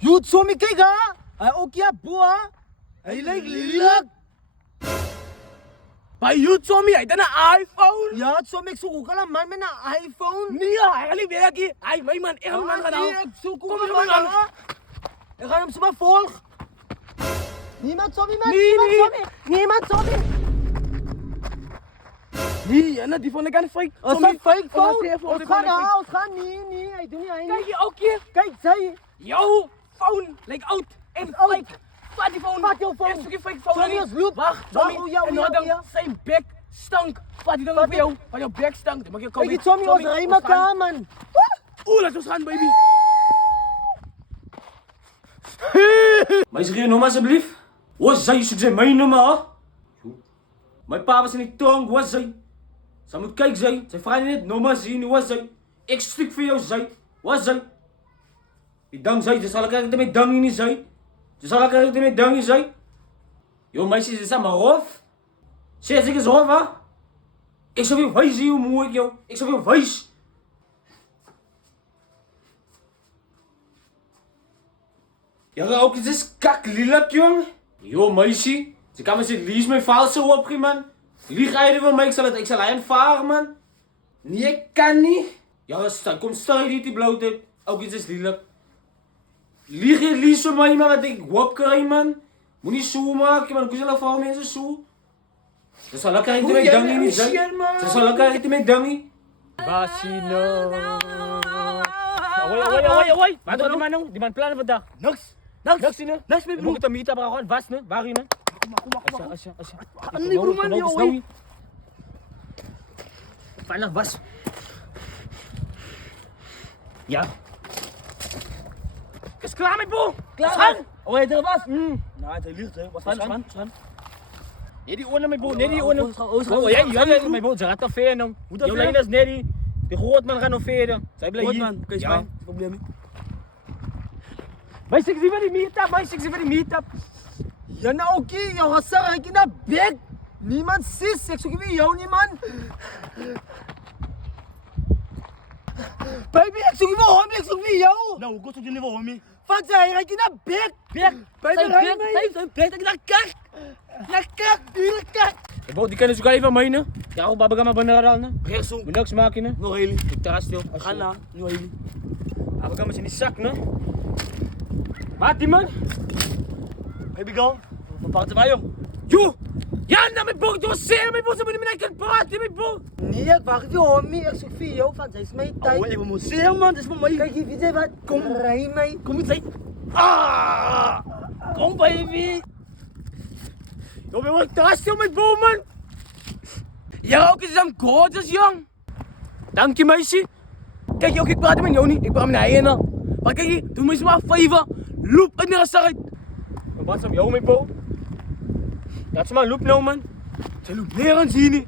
You saw me kijk ha? Hij ook ja boa. Hij lijkt lelijk. Bij YouTube ay na iPhone. Ja, saw me ik zoek ook al een man met een iPhone. Niya, ay kali beragi. Ay may man, eh man ka daw. Ik zoek ook Kom een je man. man. Ha? Ik ga hem zomaar volg. Niemand saw me man. Nee, Niemand nee. saw me. Niemand saw me. Nee, yan na, die vond ik aan de fake. Als een fake phone. Ons Ons gaan ha, ons gaan. Nee, hij doet niet Kijk hij. je ook hier. Kijk, zij. Jouw phone lijkt oud en oud. fake. Vat die phone. Vat jouw phone. Eerst zoek je fake phone. Tommy is loop. Wacht, Wacht, Tommy. jou, En jou, dan jou. zijn bek stank. Vat die dan Vat op jou. Van jouw bek stank. Dan mag je Kijk, komen. die Tommy was er helemaal klaar, man. Oeh, laat ons gaan, baby. Maar schreeuw nog maar alsjeblieft. Wat zei je? Zeg mijn nummer, hè? Mijn pa was in die tong, wat zei? Ze moet kijken, zei. Ze vragen niet, nog maar zien, wat zei? Ik stuk voor jou, zei. Wat zei? Die dang zei, ze zal ik eigenlijk met dang niet zei. Ze zal ik eigenlijk met dang niet zei. Yo, meisjes, is dat maar rof? Zeg, ik is rof, hè? Ik zou weer wijs zien hoe mooi ik jou. Ik zou weer wijs. Ja, ook het is kaklilak, jong. Yo, meisje. Ze kan me zeggen, lies mijn vaal zo op, man. Lieg eigenlijk van mij, ik zal hij varen, man. Nee, ik kan niet. Ja, kom sta je niet die blote. Ook het is lelijk. Lieg je lies van mij, man, dat ik wop krijg, man. Moet niet zo maken, man. Ik zal voor mensen zo. Ze zal lekker eten met dummy niet zijn. Ze zal lekker eten met dummy. Basino. Away. Wat doe man nou? Die man plannen vandaag. Niks. Niks in hè? Niks, baby. Moet het meet hebben gewoon was ne? Waar in hè? Asja. Ano ni bro man, yo, Vanaf was. Ja. Is klaar met bro? Klaar. Oh, hij er was. Nou, hij ligt, hè. Wat Span. Nee, die oorlog met bro. Nee, die oorlog. Oh, Oh, jij met bro. Ze gaat nog verder. Jouw lijn is net die. Die groot man gaat nog verder. Zij blijven hier. man, kijk, Ja. probleem. Maar ik zie waar die meetup. Ja, nou oké, jou gaat zeggen, ik in dat bek. Niemand sis, ik zoek weer jou niet, man. Baby, ik zoek weer homie, ik zoek weer jou. Nou, hoe komt het niet wel, homie? Wat zei je, ik in dat bek. Baby, rij mee. Naar kak, dure kak. Bro, die kunnen zoeken even mee, ne? Ja, ook baba gaan maar al, ne? Rechtsom. Moet niks maken, ne? Nog heel. Ik terras stil. Ga na, nu heel. Baba gaan in die zak, ne? Wat die man? Baby, go. Wat praten wij, jong? Yo! Ja, nou met bro, doe zeer met bro, ze moeten met mij praten, met bro. Nee, ik wacht weer homie, ik zoek weer jou, van zij is mijn tijd. Ik moet zeggen, man, dit is voor mij. Kijk, je weet wat, kom, rij mee. Kom niet zeggen. Kom, baby. Yo, ben ik terras stil met bro, man. Ja, ook is een gorgeous, jong. Dank je, meisje. Kijk, joh, ik praat met jou niet, ik praat met hij en maar kijk hier, doe me eens maar 5. Loop in de restaurant. Maar wat is op jou, mijn bro? Dat is maar loop nou, man. Ze loopt nergens hier niet.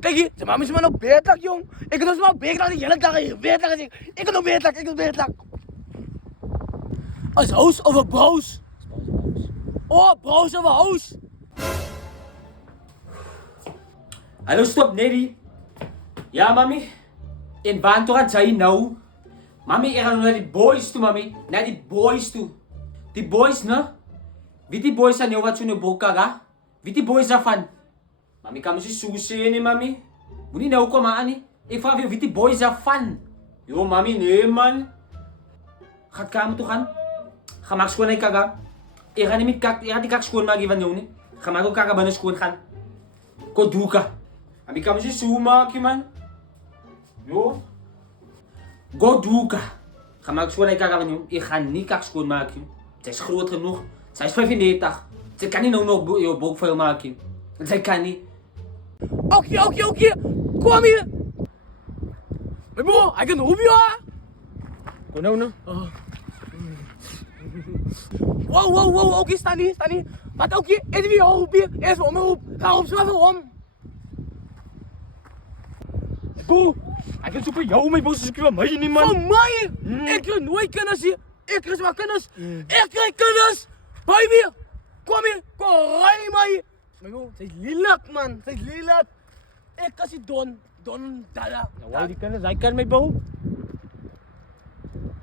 Kijk hier, ze maken me maar op beertak, jong. Ik kan dus maar op beertak, de hele dag hier. Beertak, ik kan op beertak. Als house of een broos? Oh, broos of een house? Hallo, stop, Neddy. Ja, mami. In waar gaat zij nou? Mami, ik ga naar die boys toe, mami. Naar die boys toe. Die boys, ne? Wie die boys aan jou wat zo'n broek ga? Wie die boys daarvan? Mami, kan me zo zeggen, mami? Moet niet nou komen aan, nie? Ik vraag je, wie die boys daarvan? Yo, mami, nee, man. Gaat kamer toe gaan? Ga maar schoon naar kaga. Ik ga niet met kak, ik ga die kak schoonmaken van jou, nie? Ga maar ook kaga binnen schoon gaan. Ko doeka. Mami, kan me zo maken, man? Yo. Go doeka. Ga maar schoon naar kaga van jou. Ik ga niet kak schoonmaken. Zij is groot genoeg. Zij is 95. Zij kan niet nog je boekvuil maken. Zij kan niet. Oké. Kom hier. Mijn bro, hij kan Rubio. Kom nou, ne? Wow, oké, sta niet. Wat oké, is wie Rubio? Eerst om me op. Ga op, zwaar om. Bro, hij kan zoeken jou, mijn bro, ze zoeken van mij niet, man. Van mij? Ik krijg nooit kennis hier. Ik krijg maar kennis. Ik krijg kennis. Baby, kom hier. Kom, rij mij. Maar joh, zij is lelijk, man. Zij is lelijk. Ik kan ze Don Dada. Why die kennis? Hij kan mij bro.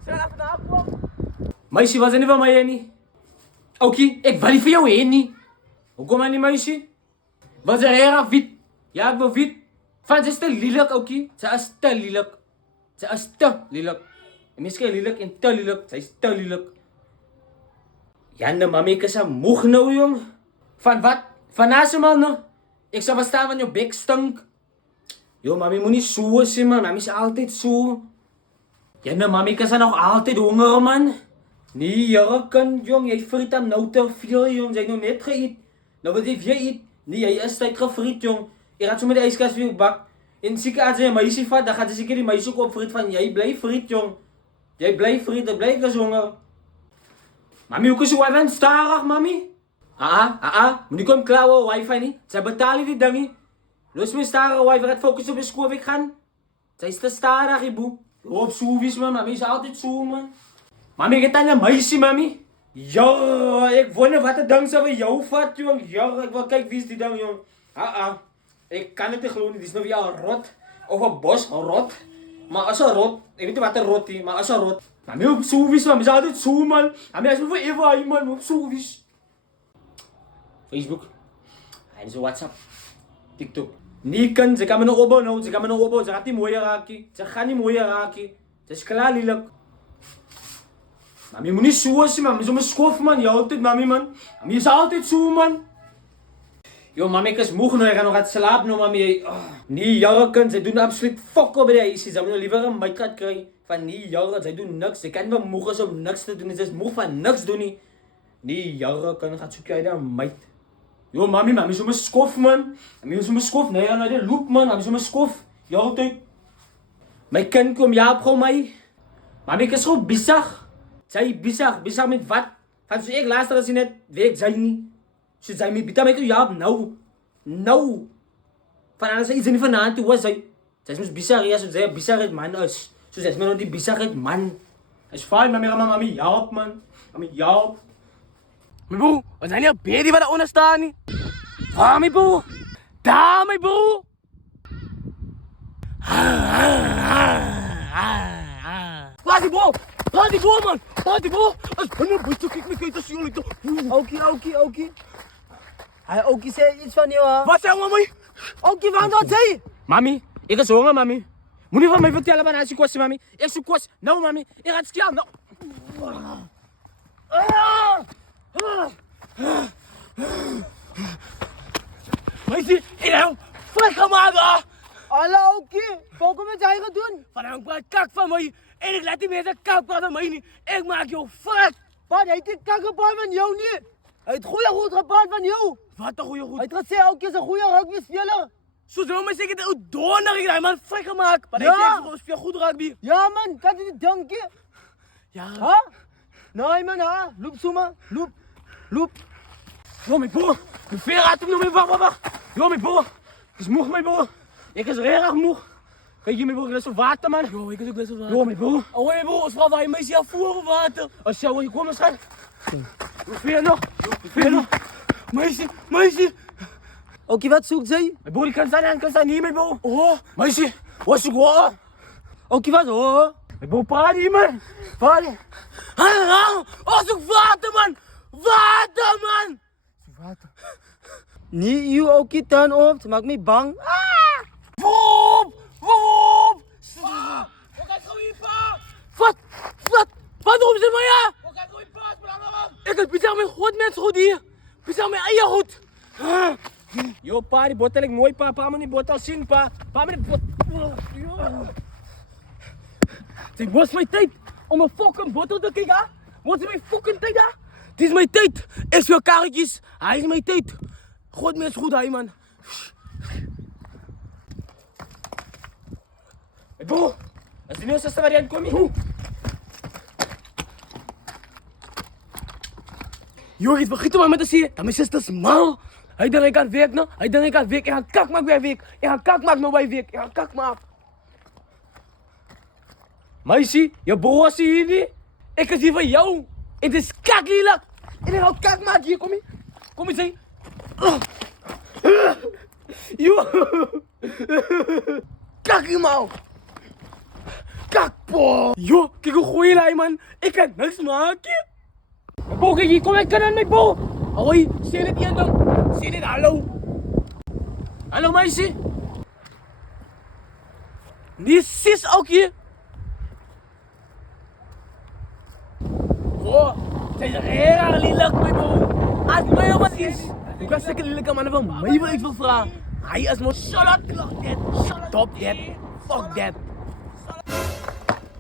Zeg even naar afkomen. Meisie, was er nie van my heen nie. Oukie, ek wil nie vir jou heen nie. Hoekom aan die meisie? Was er erg wit? Ja, ek wil wit. Van sy is te lelijk, oukie. Sy is te lelijk. Sy is te lelijk. En mens kry lelijk en te lelijk. Sy is te lelijk. Jande, mami, ek is moeg nou, jong. Van wat? Van nasemal nou? Ek sal verstaan van jou bek stink. Yo, mami, moet nie so sê, man. Mami is altyd so. Jande, mami, ek is nog altyd honger, man. Nee, jare kind, jong. Jy friet hem nou te veel, jong. Jy het nou net geëet. Nou wat jy weer eet? Nee, jy is tyd gefriet, jong. Ek gaat so met die ijskast vir jou bak. En seker as jy 'n meisie vat, dan gaat jy seker die meisie ook opfriet van jy bly friet, jong. Jy bly friet, dan bly ek as honger. Mami, hoe is jy dan starig, mami? Moet nie kom klauwe wifi nie. Sy betaal die ding nie. Los my starig wifi, gaat fokus op die skoolweek gaan. Sy is te starig, die boe. Loop soevies, man. Mami is altyd so, man. Mami, ek het aan 'n meisie, mami. Ja, ek wonder wat 'n ding sal vir jou vat, jong. Ja, ek wil kyk wie is die ding, jong. Ek kan dit nie glo nie. Dis nou weer 'n rot of 'n bos rot. Maar as 'n rot, ek weet nie wat 'n rot is, maar as 'n rot. Mami op soevies, man. Is altyd so, man. Mami is vir ever, man, op soevies. Facebook. En so WhatsApp. TikTok. Nie kan, sy kan my nou opbou nou. Sy kan my nou opbou. Sy gaat nie mooier raakie. Sy gaan nie mooier raakie. Sy is klaar lielijk. Mami moet nie so sê, man. Mami is om 'n skof, man. Jy altyd, mami, man. Mami is altyd so, man. Yo, mami, ek is moeg nou. Ek gaan nog gaan slaap nou, mami. Nee, jare kind. Sy doen absoluut fok op by die huisie. Sy moet nou liever 'n meid kry. Van nee, jare. Sy doen niks. Sy kan wel moeg is om niks te doen. Sy is moeg van niks doen nie. Nee, jare kind. Gaat soek jy daar 'n meid. Yo, mami is om 'n skof, man. Mami is om 'n skof. Nee, nou die loop, man. Mami is om 'n skof. Jy altyd. My kind kom Jaap gou my. Mami, ek is so besig. Sy besig met wat? Van so ek later as jy net weet sy nie. So sy my bitter my toe Jaap nou. Van alles iets nie vanaand toe was sy. Sy is mos besig, ja, so sy besigheid man is. So sy is my nou die besigheid man. Is fine, mami, Jaap, man. Mami, Jaap. My broer, was hy nie 'n baby wat daaronder staan nie? Waar, my broer? Daar, my broer! Laat die bal, man! Laat die bal! As binne buite kyk my kyk as jy net. Oukie. Hy oukie sê iets van jou, ha? Wat sê my? Oukie, wat sê? Mami, ek is honger, mami. Moenie van my vertel van as jy kos, mami. Ek soek kos. Nou, mami. Ek gaan skel nou. Meisie, en nou, frik maar. Alla oukie, hoekom het jy gedoen? Van hom praat kak van my en ek laat die mense kak praat van my nie. Ek maak jou frik. Wat, hy het nie kak gepraat van jou nie. Hy het goeie goed gepraat van jou. Wat 'n goeie Hy goed. het gesê oukie is 'n goeie rugbyspeler. So nou my sê ek het 'n donder gekry, man, frik gemaak. Maar hy Ja. sê ons speel goed rugby. Ja man, kan jy dit dankie? Ja. Ha? Nee man, ha? Loop soma, loop. Yo, my broer. Die veer raad hom nou my wag. Yo, my broer. Dis moeg, my broer. Ek is regtig moeg. Kyk hier, my broer, dis so water, man. Yo, ek is ook dis so water. Yo, my broer. O, my broer, ons vra daai meisie af voor water. As jy kom ons gaan. Hoeveel nog? Meisie. Oukie, wat soek sy? My broer, kan staan hier, my broer. Oh, meisie. Wat soek wat? Oukie, wat hoor? My broer, praat hier, man. Praat hier. Ons soek water, man. Water, man. Nee, you oukie, turn off. Ze maakt me bang. Woep! Wat gaan we pa? Wat roepen ze mij, ja? Wat gaan we pa? Ik heb pizza met goed mensen goed hier. Pizza met eigen goed. Yo, pa, die botel ik mooi, pa. Pa, me die botel zien, pa. Pa, me die botel. Zeg, wat is mijn tijd om een fucking botel te kijken? Wat is mijn fucking tijd, hè? Het is mijn tijd. Ik speel karretjes. Hij is mijn tijd. God mens goed, hij, man. Hey, bro. As die nieuwste variant kom hier. Yo, ik vergeet maar met te zien. Dat mijn zuster is mal. Hij denkt ik aan werk, no? Hij denkt ik aan werk. Ik ga kak maken bij werk. Ik ga kak maken bij werk. Ik ga kak maken. Meisje, je broer is hier niet. Ik is hier voor jou. En het is kak lelijk. En ik ga kak maken hier. Kom hier. Kom eens heen. Yo. Kak hier, man. Kakpo! Yo, kijk hoe goeie hij man. Ik kan niks maken. Mijn bo, kijk hier, kom ik kan aan mijn bo. Hoi, zie dit hier dan? Zie dit, hallo. Hallo meisje. Die sis ook hier. Oh, zij is heel lelijk, mijn bo. Als mij wat is. Ik was zeker lelijke man van mij wil ik wil vragen. Hij is maar salat, top that, fuck that.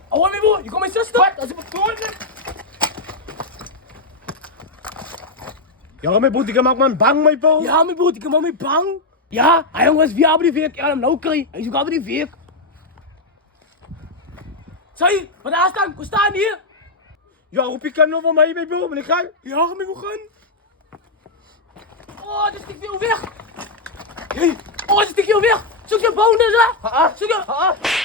Oh, mijn bo, je komt mijn zus toch? Als ik me voor Ja, mijn boet, ik maak man bang, mijn bo. Ja, mijn broer, ik ben mee bang. Ja, hij jongens, wie hebben die werk? Ik ga hem nou krijgen. Hij zoekt over die werk. Zeg, wat daar staan? We staan hier. Ja, roep je kan nog van mij, mijn bo, maar ik ga. Ja, mijn broer gaan. Oh, dit stikt veel weg. Hey, oh, dit stikt veel weg. Zoek je bonus, hè? Zoek je,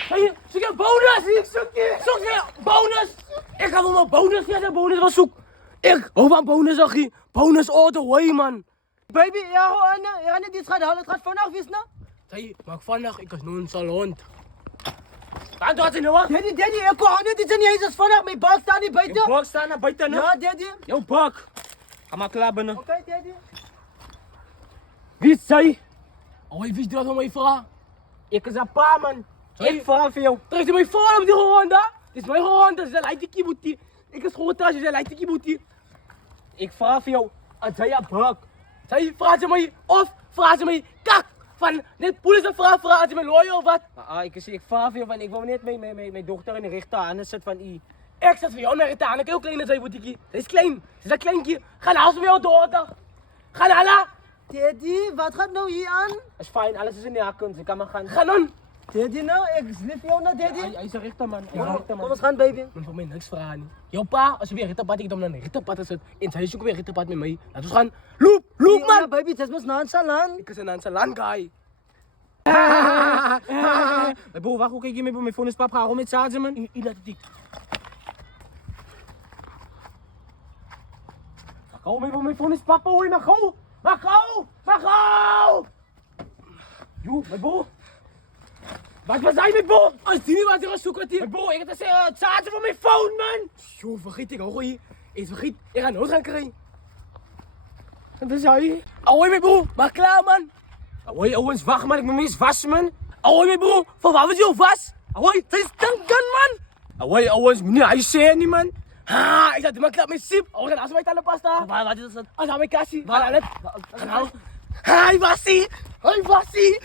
hey, zoek je bonus. Ik zoek je bonus. Ik ga wel mijn bonus, ja, de bonus wel zoek. Ik hou van bonus, zag je. Bonus all the way, man. Baby, ja, Anna, ja, net iets gaat halen. Het gaat vandaag weer snel. Zeg, maar vandaag, ik was nu een salon. Waar gaat hij nou, hè? Daddy, ik kon net iets in je huis. Vandaag mijn bak staan niet buiten. Bak staan naar buiten, hè? Ja, daddy. Jouw bak. Ga maar klaar binnen. Oké, daddy. Wie is zij? Oh, wie is dat van mijn vrouw? Ik is een pa, man. Ik vraag voor jou. Trek je mijn vrouw op die Honda? Dit is mijn Honda, ze lijkt die kibuti. Ik is gewoon thuis, ze lijkt die kibuti. Ik vraag voor jou. Het zijn je bak. Zij vraagt ze mij of vraagt ze mij kak van net politie vraagt ze mij lawyer of wat? Ik vraag voor jou, want ik wil niet mijn dochter in de rechter aan. Het zit van i. Ik zat voor jou naar het aan, ik heel klein in zijn boutiquie. Dat is klein, ze is een kleintje. Ga naar huis met jou dochter. Ga naar la. Daddy, wat gaat nou hier aan? Is fijn, alles is in de kunst. Ik kan maar gaan. Ga dan. Daddy, nou, ik lief jou naar daddy. Hij is een rechter, man. Kom eens gaan, baby. Men van mij niks vragen. Jouw pa, als je weer rittenpad, ik dan naar een rittenpad zit. En zij zoeken weer rittenpad met mij. Laten we gaan. Loop, Ja, man. baby, het is mijn naansalan. Ik is een Ansalan guy. Mijn broer, wacht, hoe kijk je met mijn phone is papa? Waarom met zaten, man? Identiek. Gauw, mijn phone is papa, hoor je maar gauw. Maar gauw. Joe, mijn broer. Wat was hij, mijn broer? Als die niet wat er zoeken hier. Mijn broer, ik heb het zaten van mijn phone, man. Joh, vergeet ik ook hier. Ik vergeet, ik ga nood gaan krijgen. Wat is hij? Ahoy, mijn broer, maar klaar, man. Hoi, Owens, wacht, man. Ik moet me eens wassen, man. Ahoy, mijn broer, van waar was je vast? Ahoy, dat is tanken, man. Hoi, Owens, meneer, hij zei niet, man. Ha, ik zat in mijn klap met sip. Oh, als mijn tandpasta. Wat is dat? Als mijn kassie. Waar het? Hij was ie. Hij was ie.